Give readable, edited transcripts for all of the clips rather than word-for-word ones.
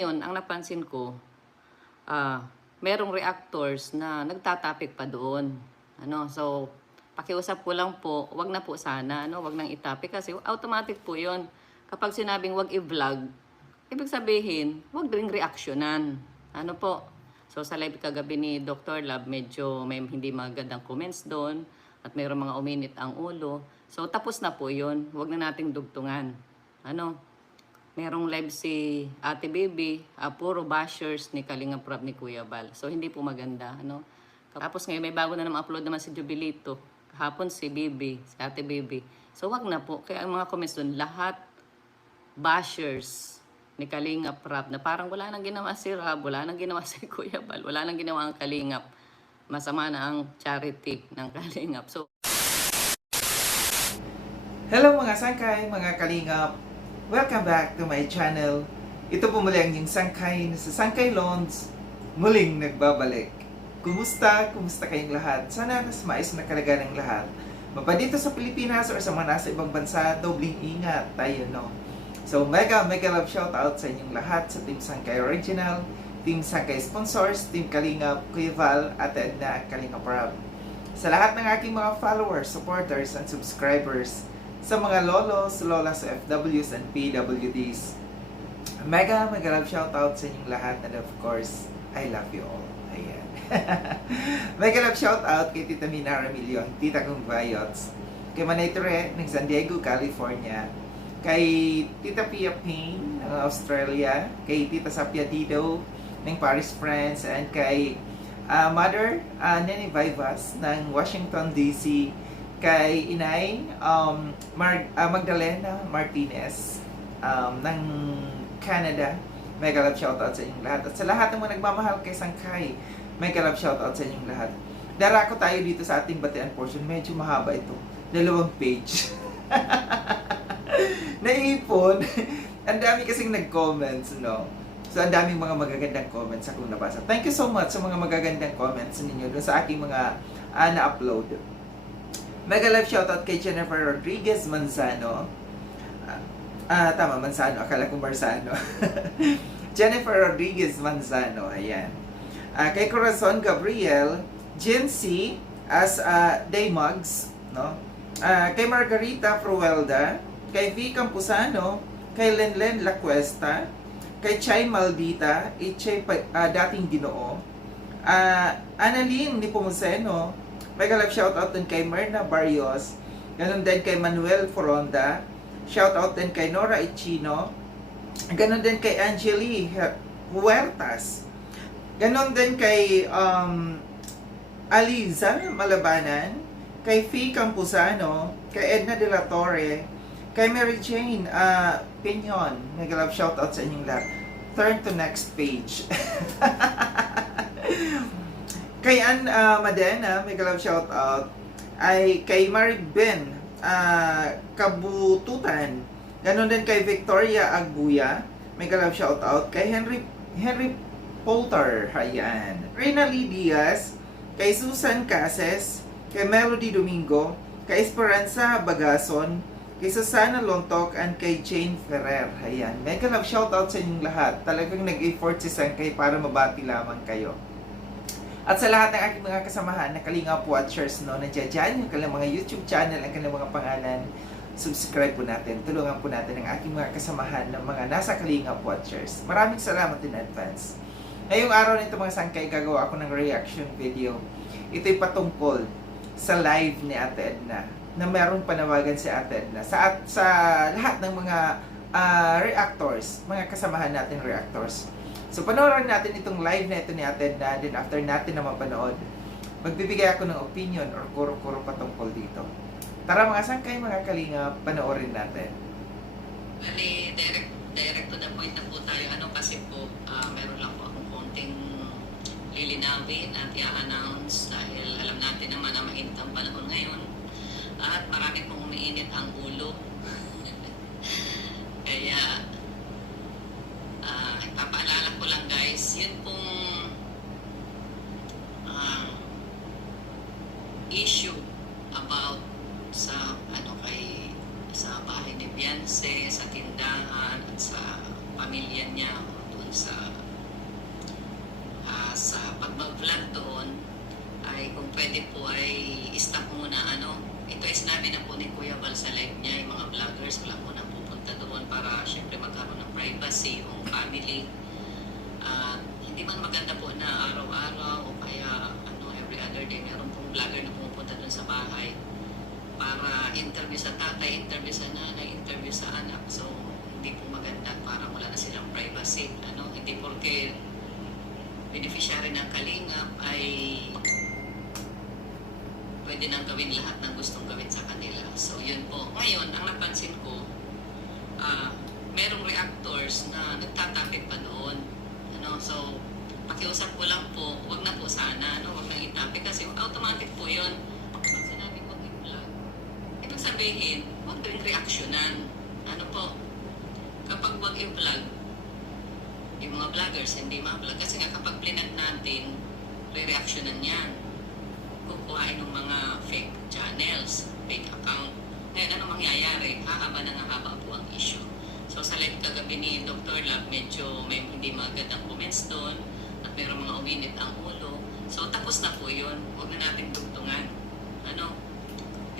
Yun, ang napansin ko, merong reactors na nagtatapik pa doon. So, pakiusap ko lang po, wag na po sana, wag nang itapik kasi automatic po yun. Kapag sinabing wag i-vlog, ibig sabihin, wag ring reaksyonan. Po? So, sa live kagabi ni Dr. Lab, medyo may hindi magandang comments doon at mayroong mga uminit ang ulo. So, tapos na po yun. Wag na nating dugtungan. Merong live si Ate Baby, puro bashers ni Kalinga Prab ni Kuya Bal. So, hindi po maganda, Tapos ngayon, may bago na naman upload naman si Jubilito. Kahapon si Baby, si Ate Baby. So, wag na po. Kaya ang mga comments doon, lahat bashers ni Kalinga Prab na parang wala nang ginawa si Rab, wala nang ginawa si Kuya Bal, wala nang ginawa ang Kalingap. Masama na ang charity ng Kalingap. So, hello mga sangkay, mga Kalingap! Welcome back to my channel. Ito po muli ang yung sangkay sa Sangkay Lons, muling nagbabalik. Kumusta? Kumusta kayong lahat? Sana mas maayos na kalagayan ng lahat. Mapadito sa Pilipinas or sa mga nasa ibang bansa, dobling ingat tayo, no? So, mega love shout out sa inyong lahat sa Team Sangkay Original, Team Sangkay Sponsors, Team Kalingap, Kuya Val, Ate Edna, Kalinga Prab. Sa lahat ng aking mga followers, supporters, and subscribers, sa mga lolos, lolas, FWs, and PWDs. Mega love shoutout sa inyong lahat, and of course, I love you all. Ayan. Mega love shoutout kay Tita Mina Ramilio, Tita Kong Vayots, kay Manay Ture ng San Diego, California, kay Tita Pia Payne ng Australia, kay Tita Sapia Dido ng Paris, France, and kay Mother Nene Vivas ng Washington, D.C., kay Inay Magdalena Martinez ng Canada. Mega love shoutout sa inyong lahat. At sa lahat ng mga nagmamahal kay Sangkay, mega love shoutout sa inyong lahat. Darako tayo dito sa ating batian portion. Medyo mahaba ito. 2 page. Naipon. Ang dami kasing nag-comments, no? So, ang daming mga magagandang comments akong nabasa. Thank you so much sa mga magagandang comments ninyo dun sa aking mga na-upload. Mega love shoutout kay Jennifer Rodriguez Manzano. Tama, Manzano. Akala ko Marzano. Jennifer Rodriguez Manzano. Ayan. Kay Corazon Gabriel, Jency as Daymugs, no? Kay Margarita Fruelda, kay V. Campusano, kay Lenlen Lacuesta, kay Chay Maldita, Chay dating Ginoo, Annalyn Nipomuceno, mega love shoutout din kay Myrna Barrios, ganun din kay Manuel Foronda, shoutout din kay Nora Ichino, ganun din kay Angeli Huertas, ganun din kay Aliza Malabanan, kay Fee Campusano, kay Edna De La Torre, kay Mary Jane Pinion, mega love shoutout sa inyong lahat. Turn to next page. Kay Ann Madena, mega love shoutout. Ay kay Maribel Kabututan. Ganon din kay Victoria Agbuya, mega love shoutout. Kay Henry Poulter, ayan. Reyna Lee Diaz, kay Susan Cases, kay Melody Domingo, kay Esperanza Bagason, kay Susana Lontok, and kay Jane Ferrer. Ayan. Mega love shoutout sa inyong lahat. Talagang nag-effort si Sangkay para mabati lamang kayo. At sa lahat ng aking mga kasamahan na Kalingap watchers, no, nandiyan dyan yung kanilang mga YouTube channel, ang kanilang mga pangalan, subscribe po natin. Tulungan po natin ang aking mga kasamahan ng mga nasa Kalingap watchers. Maraming salamat in advance. Ngayong araw nito mga Sangkay, gagawa ako ng reaction video. Ito'y patungkol sa live ni Ate Edna, na merong panawagan si Ate Edna sa lahat ng mga reactors, mga kasamahan natin reactors. So, panoorin natin itong live na ito ni Ate Edna, then after natin na mapanood, magbibigay ako ng opinion or kuro-kuro patungkol dito. Tara mga Sangkay, mga Kalinga, panoorin natin. Bali, direct to the point na po tayo. Kasi po, meron lang po akong konting lilinawin at i-announce dahil alam natin naman na mainit ang panahon ngayon at marami pong umiinit ang ulo. Kaya, ipapaalala ko lang guys, yun pong issue about sa sa bahay ni Beyonce, sa tindahan at sa pamilya niya doon sa sinabi na po ni Kuya Val sa live niya, yung mga vloggers, wala po na pupunta doon para syempre magkaroon ng privacy, yung family. Hindi man maganda po na araw-araw o kaya every other day, meron pong vlogger na pumupunta doon sa bahay para interview sa tatay, interview sa nanay, interview sa anak. So, hindi po maganda para wala na silang privacy. Hindi porke beneficiary ng kalingap ay pwede nang gawin lahat ng gustong gawin sa kanila. So, yun po. Ngayon, ang napansin ko, merong reactors na nagtatapik pa doon. So, pakiusap ko lang po, wag na po sana, wag nang itapik kasi automatic po yun. Pag sinabi ko i-vlog, ibig sabihin, wag rin reaksyonan. Kapag wag i-vlog, yung mga vloggers, hindi ma-vlog. Kasi nga kapag plinag natin, re-reactionan yan. Kukuhain ng mga fake channels, fake account. Ngayon, ano mangyayari? Hahaba na haba po ang issue. So, sa live kagabi ni Dr. Lab, medyo may hindi magandang comments doon at mayroong mga uminit ang ulo. So, tapos na po yun. Huwag na natin tugtungan.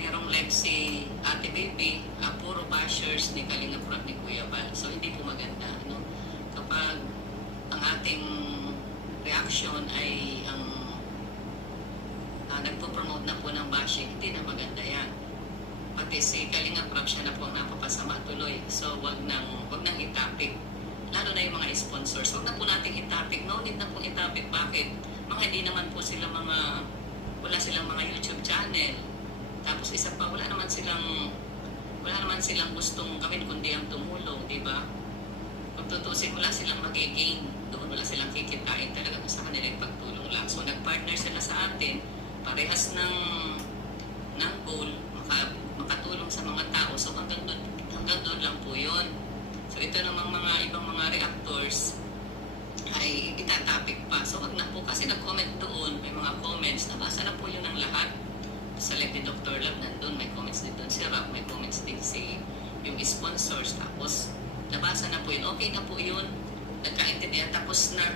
Merong live si Ate Baby, puro bashers ni Kalinga Prab ni Kuya Val. So, hindi po maganda. Kapag ang ating reaction ay ang nagpo-promote na po ng bashing, hindi na maganda yan. Pati si Kalinga Prab, siya na po ang napapasama tuloy. So, wag nang itapik. Lalo na yung mga sponsors. Wag na po nating itapik. No need na po itapik. Bakit? Mga hindi naman po sila wala silang mga YouTube channel. Tapos isa pa, wala naman silang gustong gawin kundi ang tumulong, di ba? Kung tutusin, wala silang magigain doon, wala silang kikitain talaga sa kanila yung pagtulong lang. So, nagpartner sila sa atin, parehas ng goal, makatulong sa mga tao. So, hanggang doon lang po yun. So, ito namang mga ibang mga reactors ay itatapik pa. So, wag na po kasi nag-comment doon, may mga comments, nabasa na po yun ng lahat. Sa live ni Dr. Lab, nandun, may comments din doon si Rob, may comments din yung sponsors. Tapos, nabasa na po yun. Okay na po yun. Nagkaintindihan. Tapos na,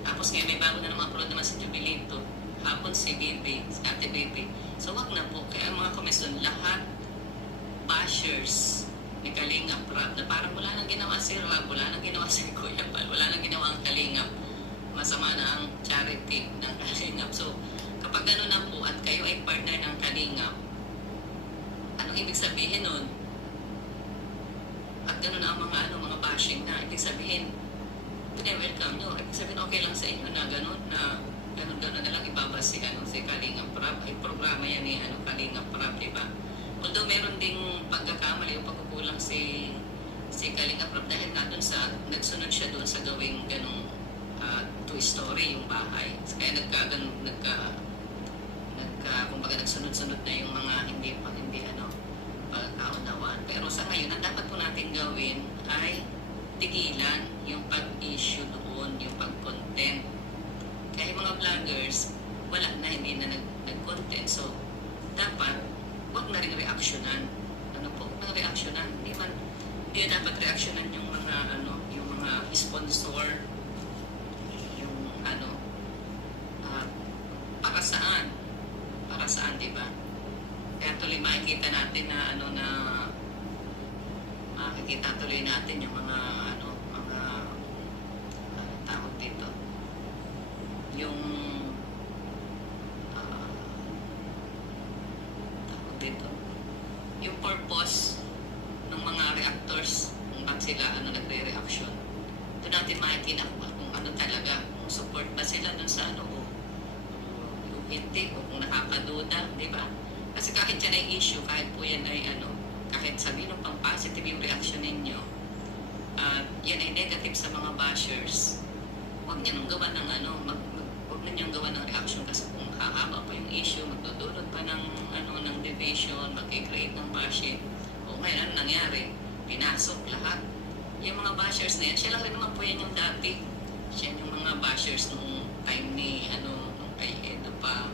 tapos ngayon may bago na naman upload naman si Jubilito. Hapon si Baby, si Ate Baby. So, wag na po. Kaya mga comments doon, lahat bashers ni Kalingap Rob, na parang wala nang ginawa si Rob, wala nang ginawa si Kuya Pal, wala nang ginawa ang Kalingap. Masama na ang charity ng Kalingap. So, kapag gano'n na po at kayo ay partner ng Kalingap, anong ibig sabihin nun? At gano'n na ang mga bashing na ibig sabihin, welcome nyo. Ibig sabihin, okay lang sa inyo na gano'n na gano'n na lang ibabas si Kalingap Prab. Ay programa yan ni Kalingap Prab, diba? Although meron ding pagkakamali o pagkukulang si Kalingap Prab dahil nagsunod siya doon sa gawing ganong two-story yung bahay. Kaya kumbaga nagsunod-sunod na yung mga hindi pagkaunawaan. Pero sa ngayon, ang dapat po natin gawin ay tigilan yung pag-issue doon, yung pag-content. Kaya yung mga vloggers, wala na, hindi na nag-content. So, dapat, wag na rin reaksyonan. Huwag na reaksyonan. Hindi na dapat reaksyonan yung mga sponsor, para saan, di ba? Kaya tuloy makikita natin makikita tuloy natin yung mga tawag dito. Yung yung purpose ng mga reactors kung bakit sila nagre-reaction. Doon natin makikita kung ano talaga, kung support ba sila dun sa hindi, o kung nakakaduda, di ba? Kasi kahit yan ay issue, kahit po yan ay kahit sabihin ng pang-positive yung reaction ninyo, yan ay negative sa mga bashers, huwag niyo nang gawa ng huwag na niyong gawa ng reaction kasi kung hahaba pa yung issue, magdudulot pa ng division, mag-create ng bashing. O ngayon, ano nangyari? Pinasok lahat. Yung mga bashers na yan, siya lang rin naman po yan yung dati. Siya yung mga bashers nung time ni kay Edo pa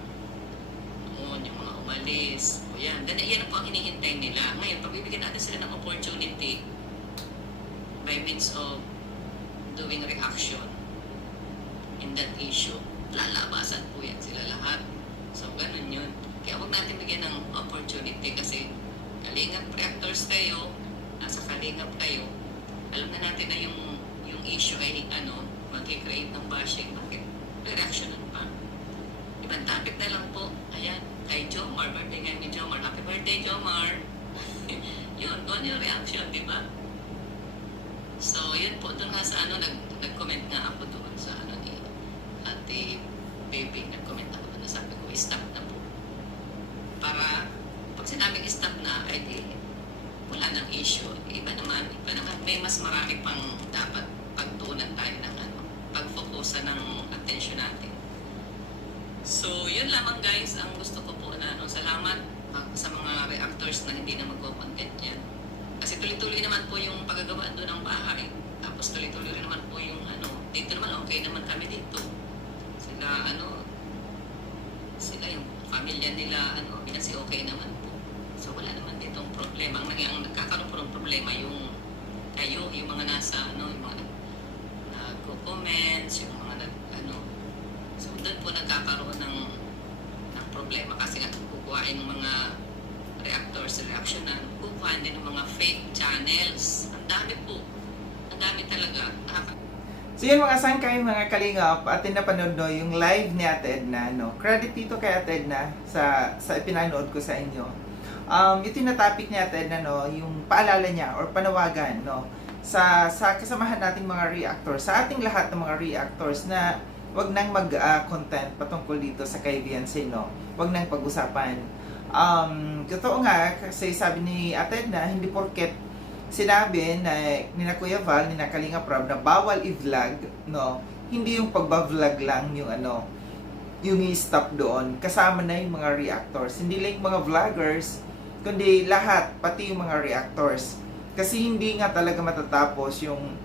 noon, yung mga umalis o yan po ang hinihintay nila. Ngayon, pagbibigyan natin sila ng opportunity by means of doing reaction in that issue, lalabasan po yan sila lahat. So, ganun yun. Kaya huwag natin bigyan ng opportunity kasi kalingap reactors kayo, nasa kalingap kayo, alam na natin na yung issue ay mag-create ng bashing, bakit reactionan pa? Ibang topic na lang po. Ayan, kay Jomar, birthday ngayon ni Jomar. Happy birthday, Jomar! Yun, kung ano yung reaction, di ba? So, yun po, doon nga sa nag-comment nga ako doon sa ni Ate Baby, nag-comment ako doon, sabi ko, stop na po. Para, pag sinabing stop na, ay di, wala nang issue. Iba naman, may mas marami pang dapat pagtuunan tayo ng pag-focusan ng attention natin. So, yun lamang guys, ang gusto ko po na salamat sa mga reactors na hindi na magko-content yan. Kasi tuloy-tuloy naman po yung paggagawa doon ng bahay. Tapos tuloy-tuloy rin naman po yung dito naman okay naman kami dito. Sila yung pamilya nila, kasi okay naman po. So wala naman ditong problema. Ang nagkakaroon po ng problema yung kayo, yung mga nasa, yung mga nag-comments, yung mga so doon po nagkakaroon ng problema kasi nga kukuhain ng mga reactors, reactionan, kukuhain din ng mga fake channels. Ang dami po. Ang dami talaga. So yun mga sangkay, mga kalingap, atin na panood yung live ni Ate Edna, Credit dito kay Ate Edna sa pinanood ko sa inyo. Yung tinatopic ni Ate Edna, yung paalala niya or panawagan, sa kasamahan nating mga reactors, sa ating lahat ng mga reactors na wag nang mag-content patungkol dito sa kay Viancy, wag nang pag-usapan. Totoo nga, kasi sabi ni Ate Edna, hindi porket sinabi na ni Kuya Val, ni Kalinga Prab na bawal i-vlog, hindi yung pagba-vlog lang yung yung i-stop doon, kasama na yung mga reactors. Hindi lang yung mga vloggers, kundi lahat, pati yung mga reactors. Kasi hindi nga talaga matatapos yung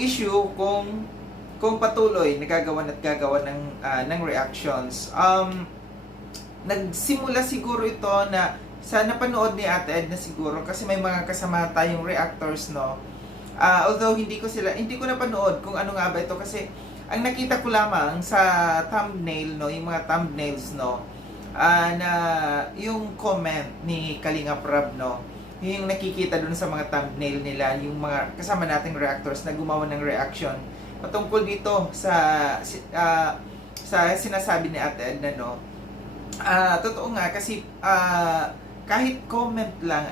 issue kung patuloy nagagawa at gagawa ng reactions. Nagsimula siguro ito na sa napanood ni Ate Edna siguro kasi may mga kasama tayong reactors, although hindi ko napanood kung ano nga ba ito kasi ang nakita ko lamang sa thumbnail, yung mga thumbnails, na yung comment ni Kalinga Prab, yung nakikita dun sa mga thumbnail nila, yung mga kasama nating reactors na gumawa ng reaction patungkol dito sa sinasabi ni Ate Edna, totoo nga kasi kahit comment lang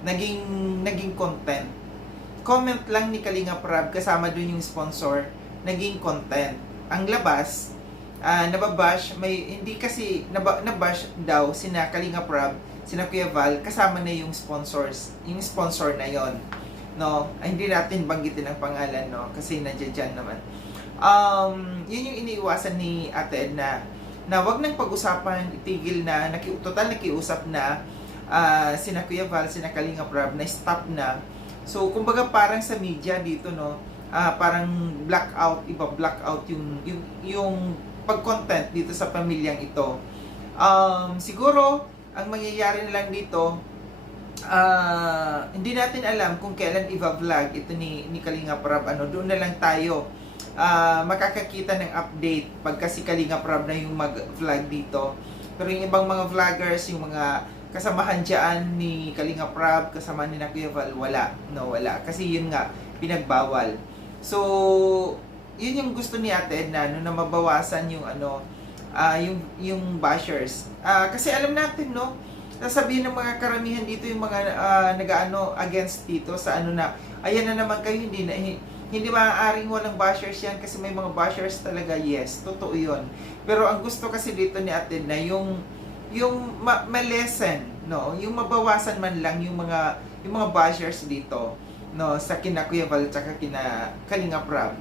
naging content. Comment lang ni Kalinga Prab kasama dun yung sponsor, naging content. Ang labas nababash, hindi kasi nabash daw sina Kalinga Prab, sina Kuya Val kasama na yung sponsors, yung sponsor na yon. Hindi natin banggitin ang pangalan, kasi nandiyan naman. Yun yung iniiwasan ni Ate Edna na wag nang pag-usapan, itigil na, total nakiusap na sina Kuya Val, sina Kalinga Prab na stop na. So kumbaga parang sa media dito, parang blackout yung pag-content dito sa pamilyang ito. Siguro ang mangyayari na lang dito, hindi natin alam kung kailan i-vlog ito ni Kalinga Prab, doon na lang tayo makakakita ng update pagka si Kalinga Prab na yung mag-vlog dito. Pero yung ibang mga vloggers, yung mga kasamahan dyan ni Kalinga Prab, kasama ni Kuya Val, wala. Kasi yun nga, pinagbawal. So, yun yung gusto ni Ate Edna, na mabawasan yung yung bashers. Kasi alam natin, nasabihin ng mga karamihan dito yung mga against dito sa na, ayan na naman kayo, hindi maaaring walang bashers yan kasi may mga bashers talaga, yes, totoo yun. Pero ang gusto kasi dito ni Ate na yung ma-lessen, yung mabawasan man lang yung mga bashers dito, sa kina Kuya Val at kina Kalinga Prab.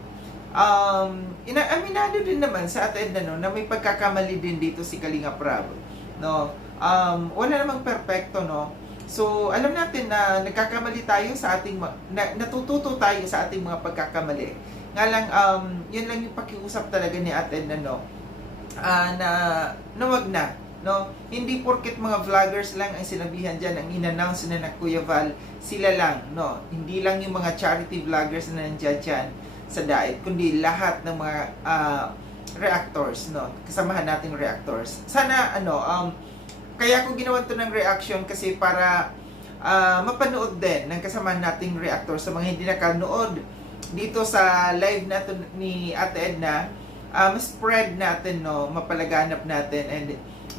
Aminado din naman sa Ate Edna, na may pagkakamali din dito si Kalinga Prab, wala namang perfecto, So, alam natin na nagkakamali tayo sa ating, natututo tayo sa ating mga pagkakamali. Nga lang, yun lang yung pakiusap talaga ni Ate Edna, na wag na, Hindi porket mga vloggers lang ang sinabihan dyan, ang in-announce na Kuya Val, sila lang, Hindi lang yung mga charity vloggers na nandiyan dyan sa Daet, kundi lahat ng mga reactors, no? Kasamahan nating reactors. Sana, kaya ko ginawa to ng reaction kasi para mapanood din ng kasamahan nating reactors sa mga hindi nakanood dito sa live natin ni Ate Edna. Spread natin, no? Mapalaganap natin and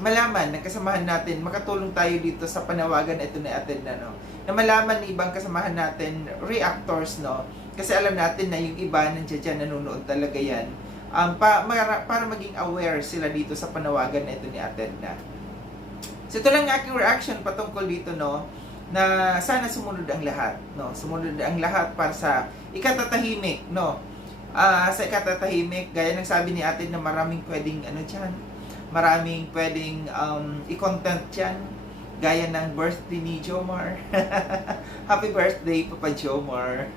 malaman ng kasamahan natin, makatulong tayo dito sa panawagan na ito ni Ate Edna, no? Na malaman ng ibang kasamahan natin, reactors, no? Kasi alam natin na yung iba nandiyan dyan, nanonood talaga yan. Para maging aware sila dito sa panawagan na ito ni Ate Edna. So ito lang aking reaction patungkol dito, no, na sana sumunod ang lahat, no, sumunod ang lahat para sa ikatatahimik, no, sa ikatatahimik, gaya ng sabi ni Ate na maraming pwedeng dyan, maraming pwedeng i-content dyan, gaya ng birthday ni Jomar. Happy birthday, Papa Jomar.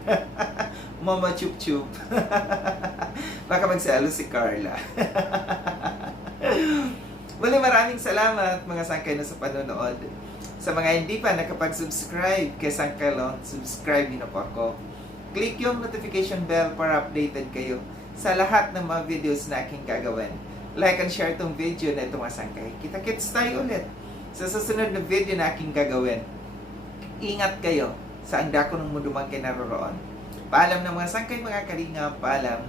Mama Chup Chup. Baka magsalo si Carla. Muli maraming salamat mga sangkay na sa panonood. Sa mga hindi pa nakapag-subscribe kay Sangkalon, subscribe niyo na po ako. Click yung notification bell para updated kayo sa lahat ng mga videos na aking gagawin. Like and share tong video na ito mga sangkay. Kita-kits tayo ulit sa susunod na video na aking gagawin. Ingat kayo sa ang dako ng mundo man kayo naroroon. Paalam ng mga sangkay, mga kalinga, paalam.